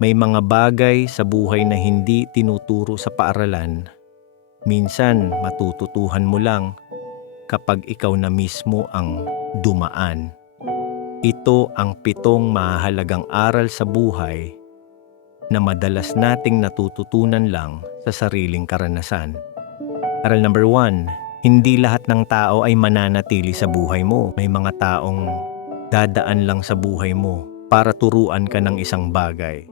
May mga bagay sa buhay na hindi tinuturo sa paaralan. Minsan matututuhan mo lang kapag ikaw na mismo ang dumaan. Ito ang pitong mahalagang aral sa buhay na madalas nating natututunan lang sa sariling karanasan. Aral number one, hindi lahat ng tao ay mananatili sa buhay mo. May mga taong dadaan lang sa buhay mo para turuan ka ng isang bagay.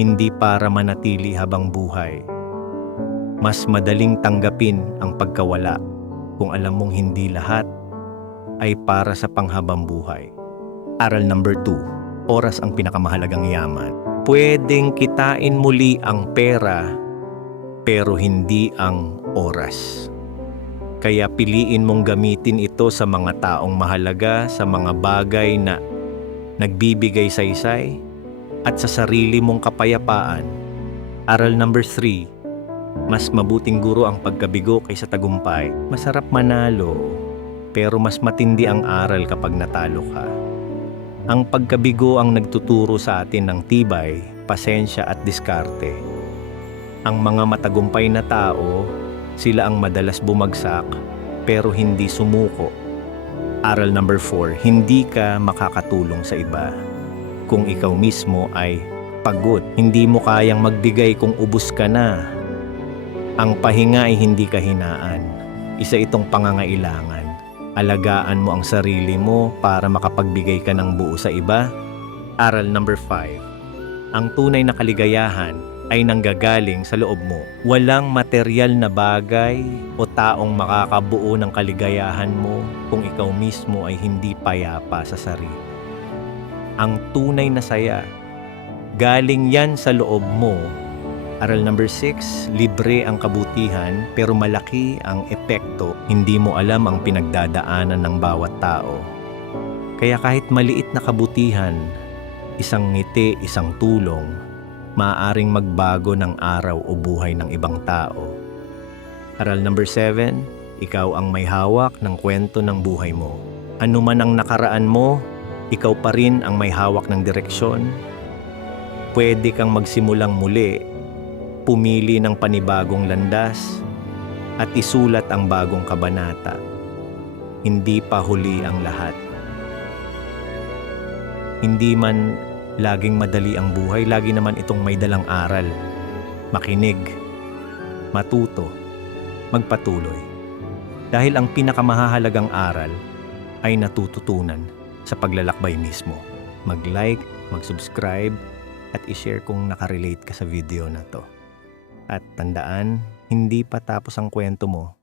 Hindi para manatili habang buhay. Mas madaling tanggapin ang pagkawala kung alam mong hindi lahat ay para sa panghabang buhay. Aral number 2. Oras ang pinakamahalagang yaman. Pwedeng kitain muli ang pera pero hindi ang oras. Kaya piliin mong gamitin ito sa mga taong mahalaga, sa mga bagay na nagbibigay saysay at sa sarili mong kapayapaan. Aral number 3. Mas mabuting guro ang pagkabigo kaysa tagumpay. Masarap manalo, pero mas matindi ang aral kapag natalo ka. Ang pagkabigo ang nagtuturo sa atin ng tibay, pasensya at diskarte. Ang mga matagumpay na tao, sila ang madalas bumagsak pero hindi sumuko. Aral number 4, hindi ka makakatulong sa iba. Kung ikaw mismo ay pagod, hindi mo kayang magbigay kung ubus ka na. Ang pahinga ay hindi kahinaan. Isa itong pangangailangan. Alagaan mo ang sarili mo para makapagbigay ka ng buo sa iba. Aral number 5. Ang tunay na kaligayahan ay nanggagaling sa loob mo. Walang material na bagay o taong makakabuo ng kaligayahan mo kung ikaw mismo ay hindi payapa sa sarili. Ang tunay na saya, galing yan sa loob mo. Aral number 6, libre ang kabutihan pero malaki ang epekto. Hindi mo alam ang pinagdadaanan ng bawat tao. Kaya kahit maliit na kabutihan, isang ngiti, isang tulong, maaaring magbago ng araw o buhay ng ibang tao. Aral number 7, ikaw ang may hawak ng kwento ng buhay mo. Ano man ang nakaraan mo, ikaw pa rin ang may hawak ng direksyon. Pwede kang magsimulang muli, pumili ng panibagong landas, at isulat ang bagong kabanata. Hindi pa huli ang lahat. Hindi man laging madali ang buhay, lagi naman itong may dalang aral. Makinig, matuto, magpatuloy. Dahil ang pinakamahalagang aral ay natututunan sa paglalakbay mismo. Mag-like, mag-subscribe, at i-share kung nakarelate ka sa video na to. At tandaan, hindi pa tapos ang kwento mo